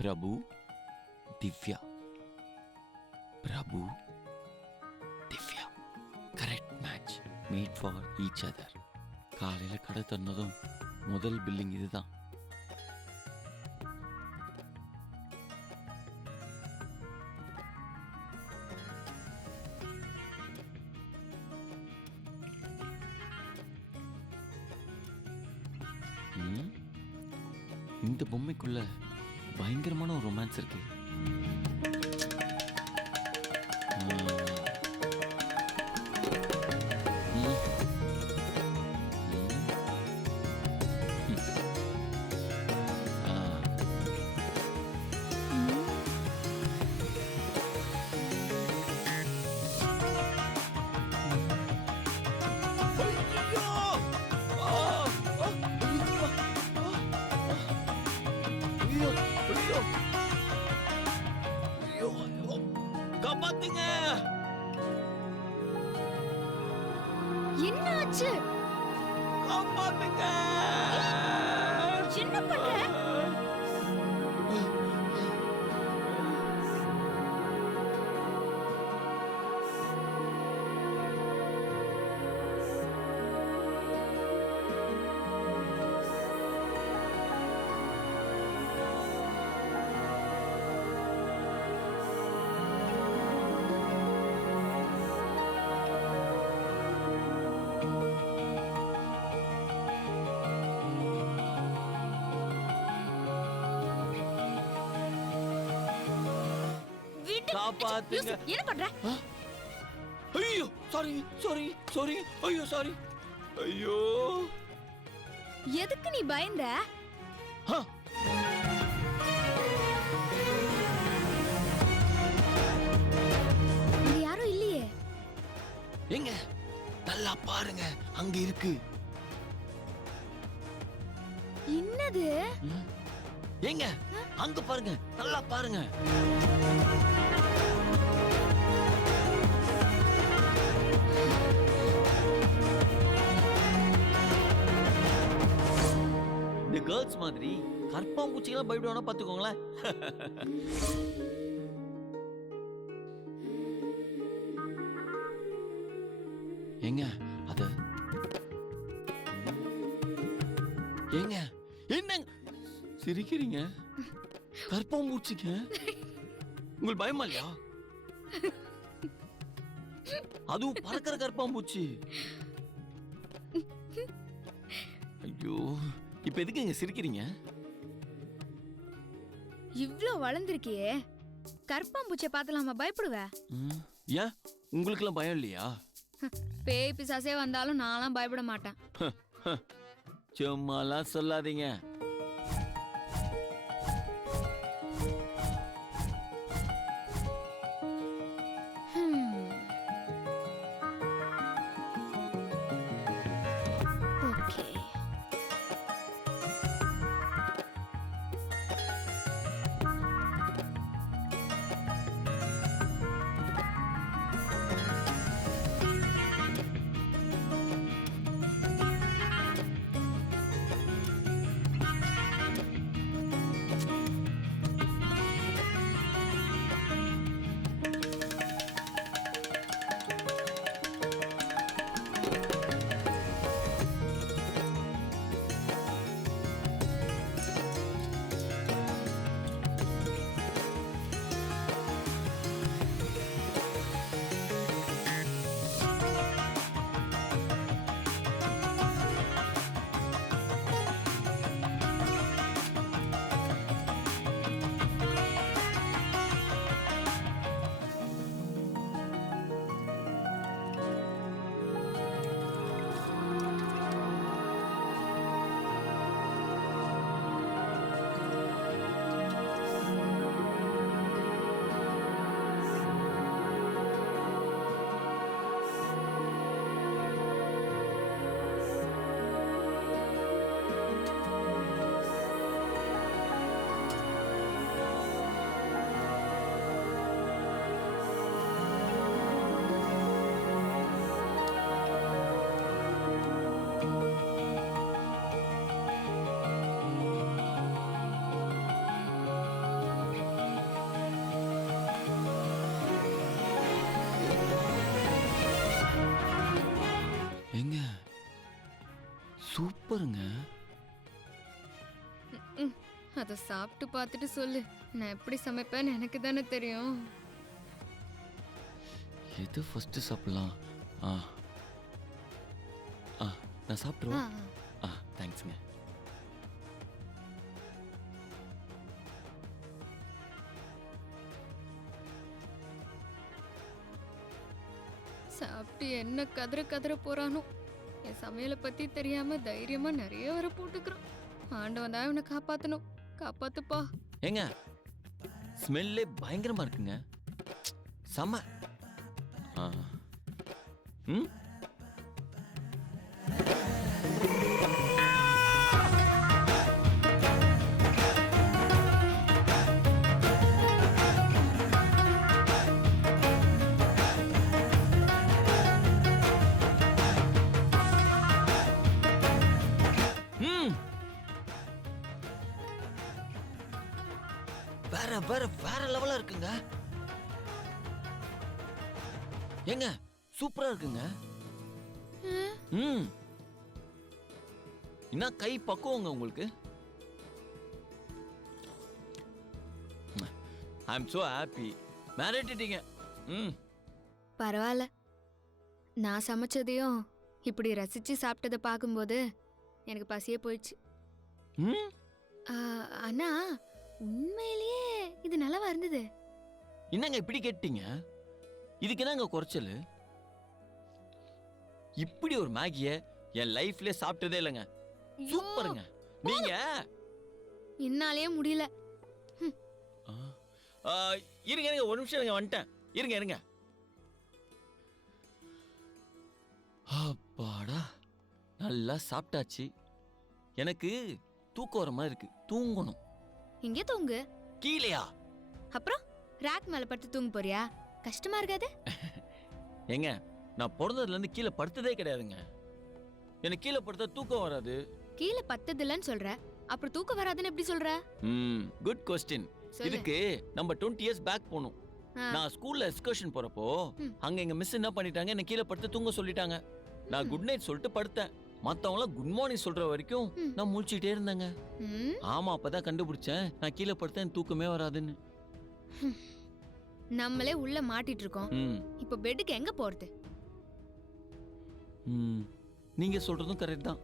Prabhu Divya. Prabhu Divya correct match. Made for each other. காலையில் கடை திறந்ததும் முதல் பில்லிங் இதுதான். இந்த பொம்மைக்குள்ள பயங்கரமான ஒரு ரொமான்ஸ் இருக்கு. காப்பாத்துங்க. என்னாச்சு? காப்பாத்துங்க. என்ன பண்ற? காப்பாத்துங்க. என்ன பண்ற? ஐயோ சாரி சாரி சாரி. ஐயோ சாரி. ஐயோ எதுக்கு நீ பயந்த? இங்க யாரும் இல்லையே. எங்க நல்லா பாருங்க, அங்க இருக்கு. என்னது? எங்க அங்க பாருங்க, நல்லா பாருங்க. இந்த கேர்ள்ஸ் மாதிரி கற்பாம்பூச்சிகளை பயப்படுவானா பாத்துக்கோங்களேன். ஏங்க அத ஏங்க என்ன சிரிக்கிறீங்க? கற்பாம்பூச்சிங்க உங்களுக்கு பயமா இல்லையா? அதுவும் பறக்கிற கற்பாம்பூச்சி. ஐயோ இப்ப எதுக்கு இங்க சிரிக்கிறீங்க? இவ்ளோ வளர்ந்திருக்கியே, கற்பாம்பூச்சியை பார்த்து பயப்படுவ? ஏன் உங்களுக்கு எல்லாம் பயம் இல்லையா? பேய் பிசாசே வந்தாலும் நான்லாம் பயப்பட மாட்டேன். சும்மாலாம் சொல்லாதீங்க. சூப்பருங்க. அதை சாப்பிட்டு பார்த்துட்டு சொல்லு. நான் எப்படி சமைப்பேன்னு எனக்கு தானே தெரியும். எது ஃபர்ஸ்ட் சாப்பிடலாம்? ஆ ஆ நான் சாப்பிட்ருவா. தேங்க்ஸுங்க. சாப்பிட்டு என்ன கதற கதற போறானோ. என் சமையலை பத்தி தெரியாம தைரியமா நிறைய வர போட்டுக்கிறான். ஆண்டவன் தான் இவனை காப்பாத்தணும். காப்பாத்துப்பா. ஏங்க ஸ்மெல்லே பயங்கரமா இருக்குங்க. செம. ஆ. ம் ம். வேற வேற வேற லெவலா இருக்குங்க. ஏங்க சூப்பரா இருக்குங்க. ம். என்ன கை பக்குவங்க உங்களுக்கு. ஐ அம் சோ ஹாப்பி. மேரிட்டிட்டீங்க. ம். பரவாயில்ல. நான் சமைச்சதையும் இப்படி ரசிச்சு சாப்பிட்டதை பார்க்கும்போது எனக்கு பசியே போயிடுச்சு. ம். ஆனா உண்மையிலேயே இது நல்லாவா இருந்தது? என்னங்க இப்படி கேட்டீங்க? இதுக்கு என்னங்க குறைச்சல்? இப்படி ஒரு மேகிய என் லைஃப்ல சாப்பிட்டதே இல்லைங்க. சூப்பருங்க. நீங்க என்னாலேயே முடியல. இருங்க இருங்க ஒரு நிமிஷம் இருங்க, வந்துட்டேன். இருங்க இருங்க. அப்பாடா நல்லா சாப்பிட்டாச்சு. எனக்கு தூக்கம் வர மாதிரி இருக்கு. தூங்கணும். இங்கே தூங்கு. கீழையா? அப்புறம் ராக் மேல படுத்து தூங்க போறியா? கஷ்டமா இருக்காது? ஏங்க நான் பிறந்ததுல இருந்து கீழே படுத்ததே கிடையாதுங்க. எனக்கு கீழே படுத்தா தூக்கம் வராது. கீழே பத்ததில்லன்னு சொல்ற, அப்புறம் தூக்கம் வராதுன்னு எப்படி சொல்ற? Good question. இதுக்கு நம்ம 20 இயர்ஸ் பேக் போகணும். நான் ஸ்கூல்ல எக்ஸ்கர்ஷன் போறப்போ அங்க எங்க மிஸ் என்ன பண்ணிட்டாங்க, என்ன கீழே படுத்து தூங்க சொல்லிட்டாங்க. நான் குட் நைட் சொல்லிட்டு படுத்தேன். மத்தவங்களாம் குட் மார்னிங் சொல்ற வரைக்கும் நான் முழிச்சிட்டே இருந்தேங்க. ஆமா, அப்பதான் கண்டுபிடிச்சேன் நான் கீழே படுத்தா எனக்கு தூக்கமே வராதுன்னு. நம்மளே உள்ள மாட்டிட்டு இருக்கோம். இப்ப பெட்டுக்கு எங்க போறது? நீங்க சொல்றதும் கரெக்ட் தான்.